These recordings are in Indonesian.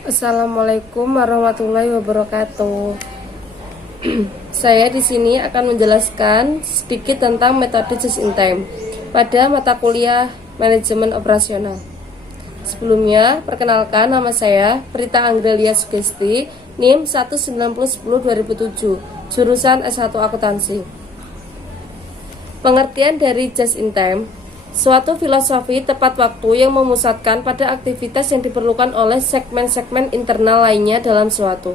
Assalamualaikum warahmatullahi wabarakatuh. Saya di sini akan menjelaskan sedikit tentang metode just in time pada mata kuliah manajemen operasional. Sebelumnya, perkenalkan nama saya Prita Anggralia Sugesti, NIM 19010-2007, jurusan S1 Akuntansi. Pengertian dari just in time: suatu filosofi tepat waktu yang memusatkan pada aktivitas yang diperlukan oleh segmen-segmen internal lainnya dalam suatu.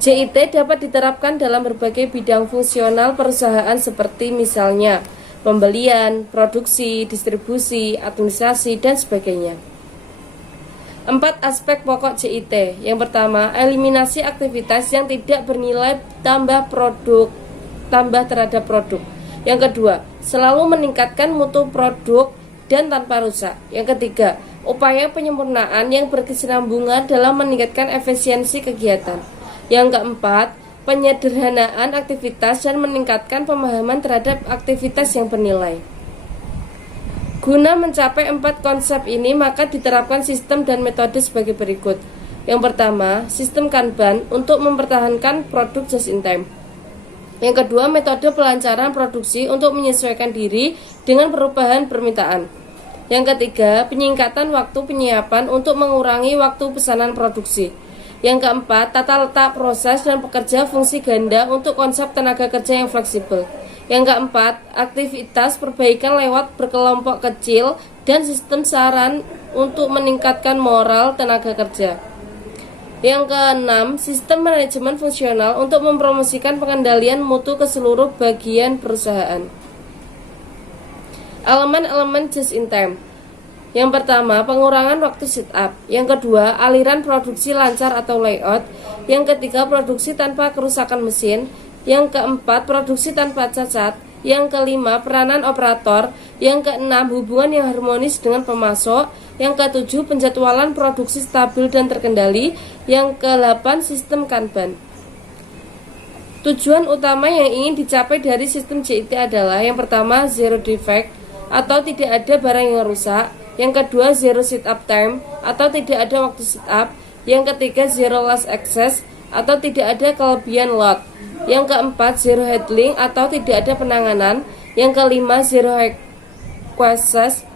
JIT dapat diterapkan dalam berbagai bidang fungsional perusahaan seperti misalnya pembelian, produksi, distribusi, administrasi, dan sebagainya. 4 aspek pokok JIT. Yang pertama, eliminasi aktivitas yang tidak bernilai tambah terhadap produk. Yang kedua, selalu meningkatkan mutu produk dan tanpa rusak. Yang ketiga, upaya penyempurnaan yang berkesinambungan dalam meningkatkan efisiensi kegiatan. Yang keempat, penyederhanaan aktivitas dan meningkatkan pemahaman terhadap aktivitas yang bernilai. Guna mencapai 4 konsep ini, maka diterapkan sistem dan metode sebagai berikut. Yang pertama, sistem Kanban untuk mempertahankan produk just in time. Yang kedua, metode pelancaran produksi untuk menyesuaikan diri dengan perubahan permintaan. Yang ketiga, penyingkatan waktu penyiapan untuk mengurangi waktu pesanan produksi. Yang keempat, tata letak proses dan pekerja fungsi ganda untuk konsep tenaga kerja yang fleksibel. Yang keempat, aktivitas perbaikan lewat berkelompok kecil dan sistem saran untuk meningkatkan moral tenaga kerja. Yang keenam, sistem manajemen fungsional untuk mempromosikan pengendalian mutu ke seluruh bagian perusahaan. Elemen-elemen just in time. Yang pertama, pengurangan waktu sit up. Yang kedua, aliran produksi lancar atau layout. Yang ketiga, produksi tanpa kerusakan mesin. Yang keempat, produksi tanpa cacat. Yang kelima, peranan operator. Yang keenam, hubungan yang harmonis dengan pemasok. Yang ketujuh, penjadwalan produksi stabil dan terkendali. Yang kedelapan, sistem Kanban. Tujuan utama yang ingin dicapai dari sistem JIT adalah: yang pertama, zero defect atau tidak ada barang yang rusak. Yang kedua, zero sit up time atau tidak ada waktu sit up. Yang ketiga, zero loss access atau tidak ada kelebihan lot. Yang keempat, zero handling atau tidak ada penanganan. Yang kelima, zero requests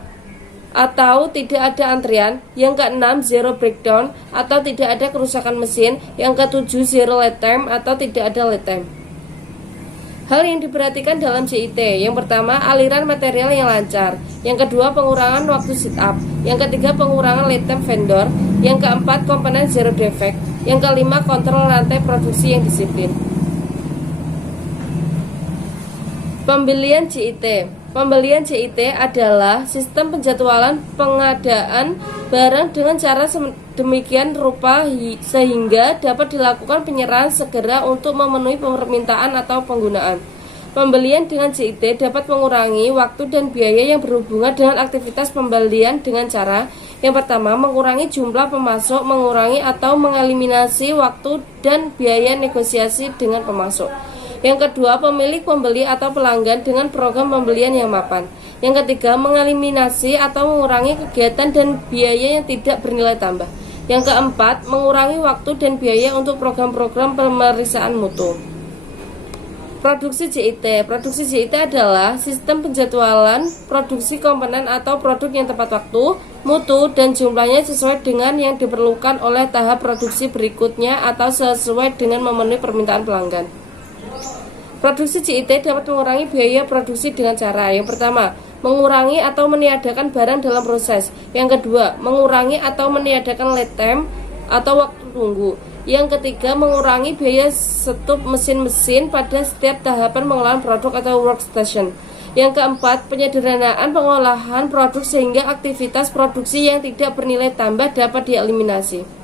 atau tidak ada antrian. Yang keenam, zero breakdown atau tidak ada kerusakan mesin. Yang ketujuh, zero lead time atau tidak ada lead time. Hal yang diperhatikan dalam JIT: yang pertama, aliran material yang lancar. Yang kedua, pengurangan waktu sit up. Yang ketiga, pengurangan lead time vendor. Yang keempat, komponen zero defect. Yang kelima, kontrol rantai produksi yang disiplin. Pembelian JIT. Pembelian JIT adalah sistem penjadwalan pengadaan barang dengan cara demikian rupa sehingga dapat dilakukan penyerahan segera untuk memenuhi permintaan atau penggunaan. Pembelian dengan JIT dapat mengurangi waktu dan biaya yang berhubungan dengan aktivitas pembelian dengan cara: yang pertama, mengurangi jumlah pemasok, mengurangi atau mengeliminasi waktu dan biaya negosiasi dengan pemasok. Yang kedua, pemilik, pembeli atau pelanggan dengan program pembelian yang mapan. Yang ketiga, mengeliminasi atau mengurangi kegiatan dan biaya yang tidak bernilai tambah. Yang keempat, mengurangi waktu dan biaya untuk program-program pemeriksaan mutu. Produksi JIT. Produksi JIT adalah sistem penjadwalan produksi komponen atau produk yang tepat waktu, mutu, dan jumlahnya sesuai dengan yang diperlukan oleh tahap produksi berikutnya atau sesuai dengan memenuhi permintaan pelanggan. Produksi JIT dapat mengurangi biaya produksi dengan cara: yang pertama, mengurangi atau meniadakan barang dalam proses. Yang kedua, mengurangi atau meniadakan lead time atau waktu tunggu. Yang ketiga, mengurangi biaya setup mesin-mesin pada setiap tahapan pengolahan produk atau workstation. Yang keempat, penyederhanaan pengolahan produk sehingga aktivitas produksi yang tidak bernilai tambah dapat dieliminasi.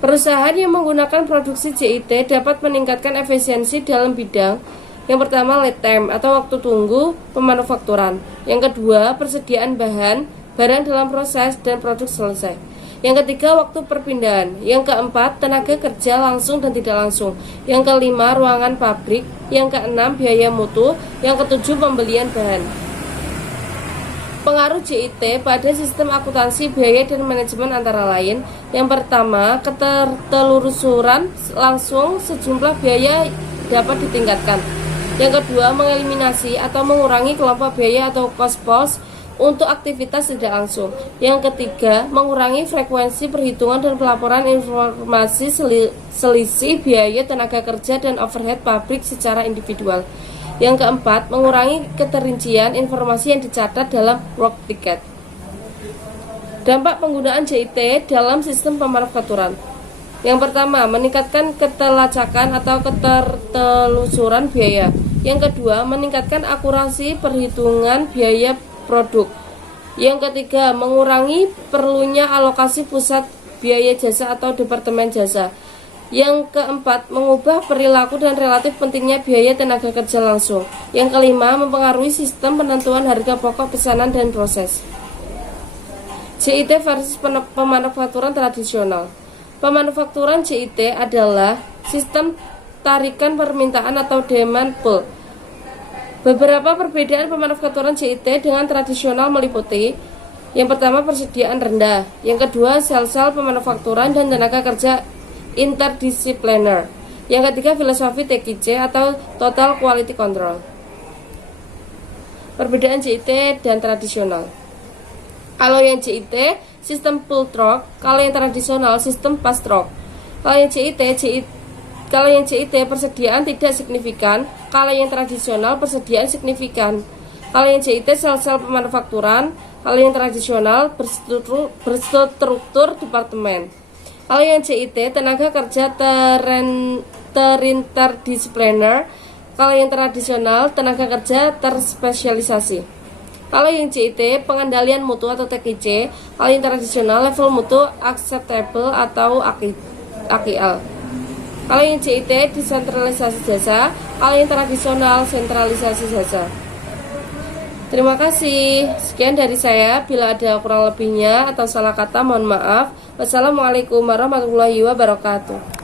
Perusahaan yang menggunakan produksi JIT dapat meningkatkan efisiensi dalam bidang: yang pertama, lead time atau waktu tunggu pemanufakturan. Yang kedua, persediaan bahan, barang dalam proses, dan produk selesai. Yang ketiga, waktu perpindahan. Yang keempat, tenaga kerja langsung dan tidak langsung. Yang kelima, ruangan pabrik. Yang keenam, biaya mutu. Yang ketujuh, pembelian bahan. Pengaruh JIT pada sistem akuntansi biaya dan manajemen antara lain. Yang pertama, ketertelusuran langsung sejumlah biaya dapat ditingkatkan. Yang kedua, mengeliminasi atau mengurangi kelompok biaya atau cost post untuk aktivitas tidak langsung. Yang ketiga, mengurangi frekuensi perhitungan dan pelaporan informasi selisih biaya tenaga kerja dan overhead pabrik secara individual. Yang keempat, mengurangi keterincian informasi yang dicatat dalam work ticket. Dampak penggunaan JIT dalam sistem pemanufakturan. Yang pertama, meningkatkan ketelacakan atau ketertelusuran biaya. Yang kedua, meningkatkan akurasi perhitungan biaya produk. Yang ketiga, mengurangi perlunya alokasi pusat biaya jasa atau departemen jasa. Yang keempat, mengubah perilaku dan relatif pentingnya biaya tenaga kerja langsung. Yang kelima, mempengaruhi sistem penentuan harga pokok pesanan dan proses. JIT versus pemanufakturan tradisional. Pemanufakturan JIT adalah sistem tarikan permintaan atau demand pull. Beberapa perbedaan pemanufakturan JIT dengan tradisional meliputi: yang pertama, persediaan rendah; yang kedua, sel-sel pemanufakturan dan tenaga kerja interdisipliner; yang ketiga, filosofi TQC atau Total Quality Control. Perbedaan JIT dan tradisional. Kalau yang JIT sistem pull stroke, kalau yang tradisional sistem pass stroke. Kalau yang JIT persediaan tidak signifikan, kalau yang tradisional persediaan signifikan. Kalau yang JIT sel-sel pemanufakturan, kalau yang tradisional berstruktur departemen. Kalau yang JIT tenaga kerja terinterdisipliner, kalau yang tradisional tenaga kerja terspesialisasi. Kalau yang JIT pengendalian mutu atau TQC, kalau yang tradisional level mutu acceptable atau AQL. Kalau yang JIT desentralisasi jasa, kalau yang tradisional sentralisasi jasa. Terima kasih. Sekian dari saya. Bila ada kurang lebihnya atau salah kata, mohon maaf. Wassalamualaikum warahmatullahi wabarakatuh.